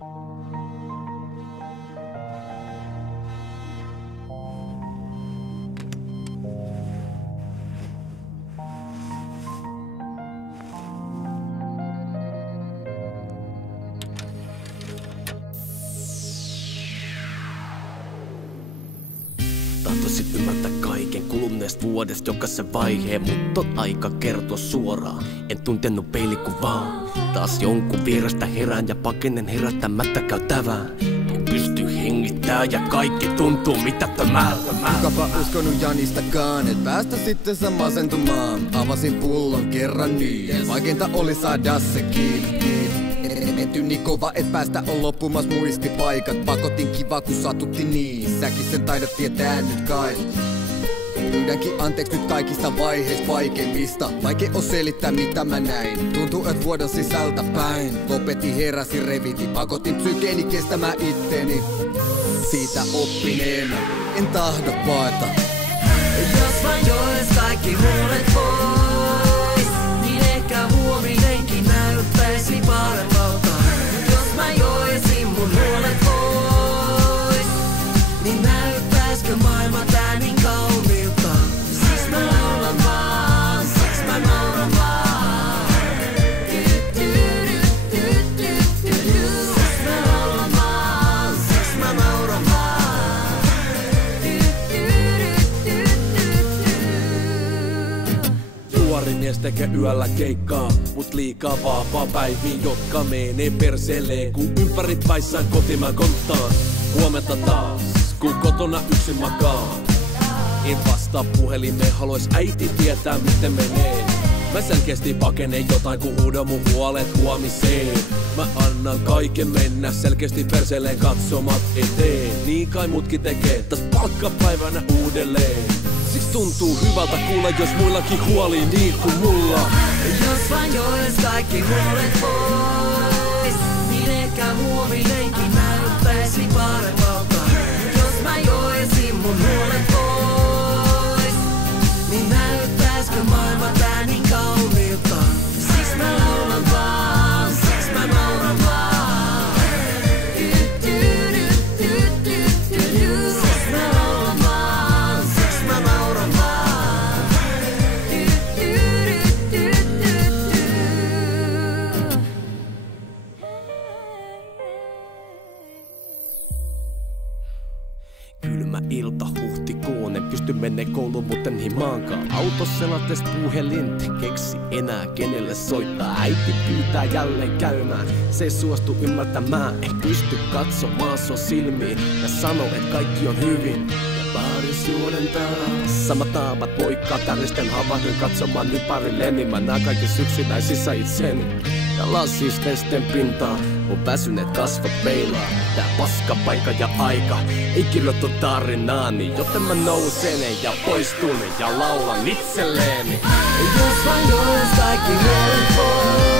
Tahtoisin ymmärtää kaiken kuluneesta vuodesta jokaisen vaiheen, mut on aika kertoa suoraan. En tuntenut peilikuvaa. Taas jonkun vierestä herään ja pakenen herättämättä käytävään. En pysty hengittää ja kaikki tuntuu mitättömältä. Kukapa uskonut Janistakaan, et päästä sitten sä masentumaan. Avasin pullon kerran niin, vaikeinta oli saada se kiinni. Menty niin kova, et päästä on loppumas muistipaikat. Pakotin kiva kun satutti niin, säkin sen taidat tietää nyt kai. Pyydänkin anteeksi nyt kaikista vaiheista vaikeimmista. Vaikea on selittää mitä mä näin. Tuntuu et vuoden sisältä päin. Lopetin, heräsin, reviti, pakotin psykeeni kestämään itteni. Siitä oppineena en tahdo paeta. Jos vain jois kaikki huolet pois, niin ehkä huominenkin näyttäisi paremmalta. Jos mä joisin mun huolet pois, niin näyttäisikö maailma tää niin kauniilta? Siksi mä laulan vaan, siksi mä nauran vaan. Siksi mä laulan vaan, siksi mä nauran vaan. Nuori mies tekee yöllä keikkaa, mut liikaa vapaa päiviin, jotka menee perseelleen, kun ympäri päissään kotimaan konttaan. Huomenta taas, kun kotona yksin makaa. En vastaa puhelimeen, haluais äiti tietää miten menee. Mä selkeästi pakenen jotain, kun huudan mun huolet huomiseen. Mä annan kaiken mennä, selkeästi perseelleen katsomat eteen. Niin kai mutkin tekee, täs palkkapäivänä uudelleen. Siks tuntuu hyvältä kuulla, jos muillakin huoli niin kuin mulla. Jos vain jois kaikki huolet pois, niin ehkä huominenkin näyttäisi paremmalta. Jos mä joisin mun huolet pois, niin näyttäisikö maailma tää niin kauniilta? Siks mä laulan vaan, siks mä nauran vaan. Siks mä laulan vaan, siks mä nauran vaan. Kylmä ilta huhtikuun, en pysty mennä kouluun, mutta en himaankaan. Autossa selates puhelinta, keksi enää kenelle soittaa. Äiti pyytää jälleen käymään, se ei suostu ymmärtämään. En pysty katsomaan sua silmiin ja sano, et kaikki on hyvin. Ja baaris juonen taas, samat naamat moikkaa, täristen havahdun katsomaan ympärilleni. Mä näen kaikissa yksinäisissä itseni ja lasisten pintaa. Mun väsyneet kasvot peilaa, tää paska paikka ja aika ei kirjoittu tarinaani, joten mä nousen ja poistun ja laulan itselleeni. Jos vain jois kaikki huolet pois.